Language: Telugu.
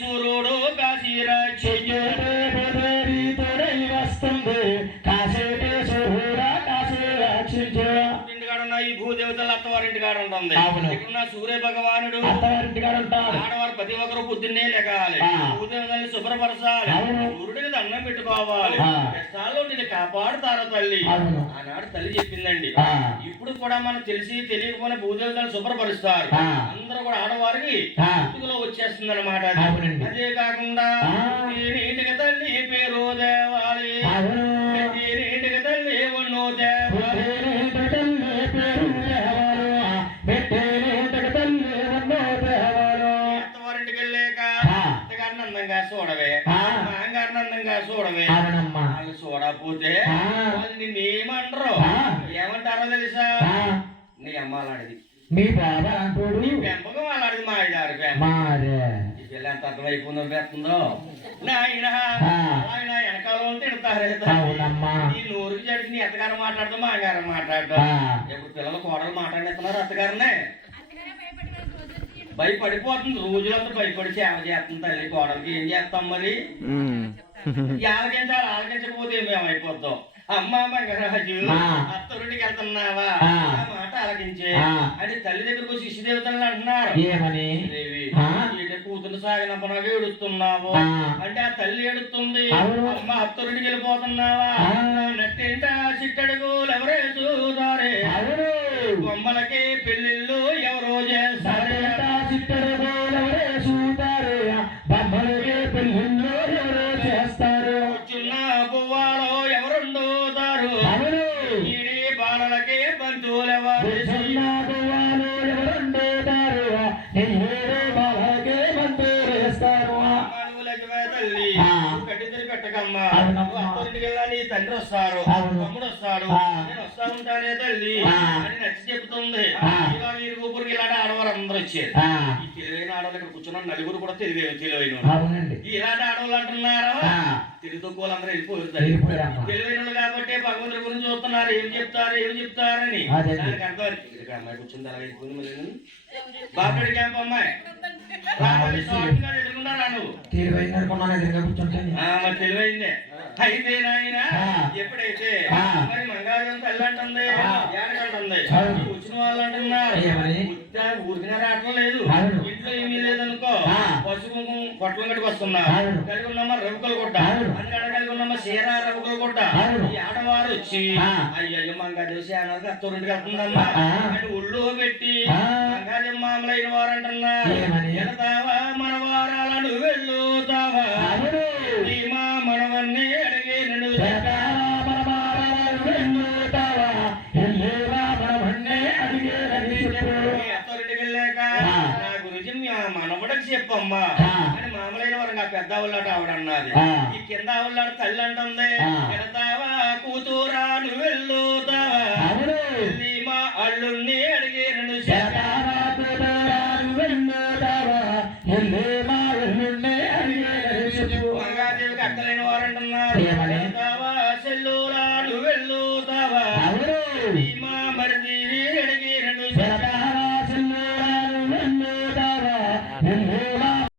సూర్యుడు కాశీరాక్షి వస్తుంది కాసేటి సూర్యుడు కాశీరాక్షి ఈ భూదేవతలు అత్తవారింటి కాడ ఉంటుంది. ఇక్కడ సూర్య భగవానుడు అత్తవారింటి కాడ ఉంటాడు. ఆడవారు ప్రతి ఒక్కరు పొద్దున్నే లెగాలి, భూదేవతల్ని శుభ్రపరచాలి, సూర్యుడికి దండం పెట్టుకోవాలి, కష్టాల్లో నేను కాపాడుతారు తల్లి ఆనాడు తల్లి చెప్పిందండి. ఇప్పుడు కూడా మనకు తెలిసి తెలియకపోయినా భూదేవతలు శుభ్రపరుస్తారు. అందరూ కూడా ఆడవారికి పుట్టుకలో వచ్చేస్తుంది అనమాట. అదే కాకుండా నీటికి తల్లి పేరు దేవాలి, నీటికి తల్లి ఉన్నో దేవాలి, చూడవే మాంగారిని అందంగా చూడవే. వాళ్ళు చూడకపోతే వాళ్ళు నిన్నేమంటారు, ఏమంటారో తెలుసా? నీ అమ్మాలాడిది, మీ బాబా అంటాడు, నీ పెంపకం వాళ్ళాడిది, మా ఐదారు ఈ పిల్ల ఎంత అర్థమైపోతుందో పెడుతుందో నాయన ఆయన వెనకాల తిడతారే. ఈ నోరుకి చడిచి నీ అత్తగారు మాట్లాడతాం, మా గారు మాట్లాడతాం. ఇప్పుడు పిల్లలు కోడలు మాట్లాడిస్తున్నారు అత్తగారినే. భయపడిపోతుంది, రోజులంతా భయపడి సేవ చేస్తుంది తల్లి. కోడలికి ఏం చేస్తాం మరి? ఆలకించాలి, ఆలకించకపోతే ఏమేమైపోతాం. అమ్మ మగరాజు అత్తరుడికి వెళ్తున్నావా, మాట ఆలకించే అని తల్లి దగ్గరకు శిశు దేవతలు అంటున్నారు. ఏమని? కూతురు సాగినప్పుడు ఏడుస్తున్నావు అంటే ఆ తల్లి ఏడుస్తుంది. అమ్మ అత్తరుడికి వెళ్ళిపోతున్నావా, నట్టేంట చిట్టడుగులు ఎవరే చూదారే, బొమ్మలకి పెళ్లిళ్ళు ఎవరో చేస్తారే, బొమ్మలకి పెళ్లిళ్ళు ఎవరో చేస్తారు, కూర్చున్న పువ్వాలో ఎవరుండుతారు, ఈడి బాలలకి బంధువులు ఎవరు తండ్రి వస్తారు, తమ్ముడు వస్తాడు, నేను వస్తా ఉంటానే తల్లి అని నచ్చి చెప్తుంది. ఊరికి ఇలాంటి ఆడవారు అందరూ వచ్చారు. ఈ తెలివైన ఆడవాళ్ళు ఇక్కడ కూర్చున్న నలుగురు కూడా తెలివైన ఇలాంటి ఆడవాళ్ళు అంటున్నారు. తెలుగు తక్కువ అందరూ వెళ్ళిపోయారు. తెలివైన కాబట్టి భగవంతుడి గురించి చూస్తున్నారు, ఏం చెప్తారని. దానికి అర్థం అమ్మాయి కూర్చుంది అలా వెళ్ళిపోయింది. బాబుడి క్యాంప్ అమ్మాయి ఎదుర్కొన్నారా నువ్వు? మరి తెలివైందే అయితే నాయన. ఎప్పుడైతే మరి మంగాళం తల్లి అంటుంది, ఏడగంటుంది, వచ్చిన వాళ్ళు అంటున్నారు ఊరికినా రావటం లేదు, ఇంట్లో ఏమీ లేదనుకో, పసుపు పొట్టలు కట్టుకు వస్తున్నారు. కలిగి ఉన్నామా రవికలు కొట్ట, అందుకడ కలిగి ఉన్నామా చీర రవికలు కొట్ట. ఈ ఆడవారు వచ్చి అయ్యో మంగాదేవి సేనకి అత్తూరింటికి వెళ్తుందమ్మా అంటే ఒళ్ళు పెట్టి మంగాదేవి మామలైన వారు అంటున్నారు. వెళ్తావా మన వారాలను వెళ్ళుతావా, మా మనవన్నీ అడిగి నన్ను అత్తూరింటికి వెళ్ళాక నా గురించి మనవడికి చెప్పమ్మా అని మామలైన వారు నా పెద్ద వాళ్ళట ఆవిడన్నది. ఈ కింద వాళ్ళ తల్లి అంటుంది, వెళ్తావా కూతురా నువ్వు వెళ్ళుతావా, మా అల్లుల్ని అడిగి నన్ను మంగాదేవికి అక్కలేని వారు అంటున్నారు.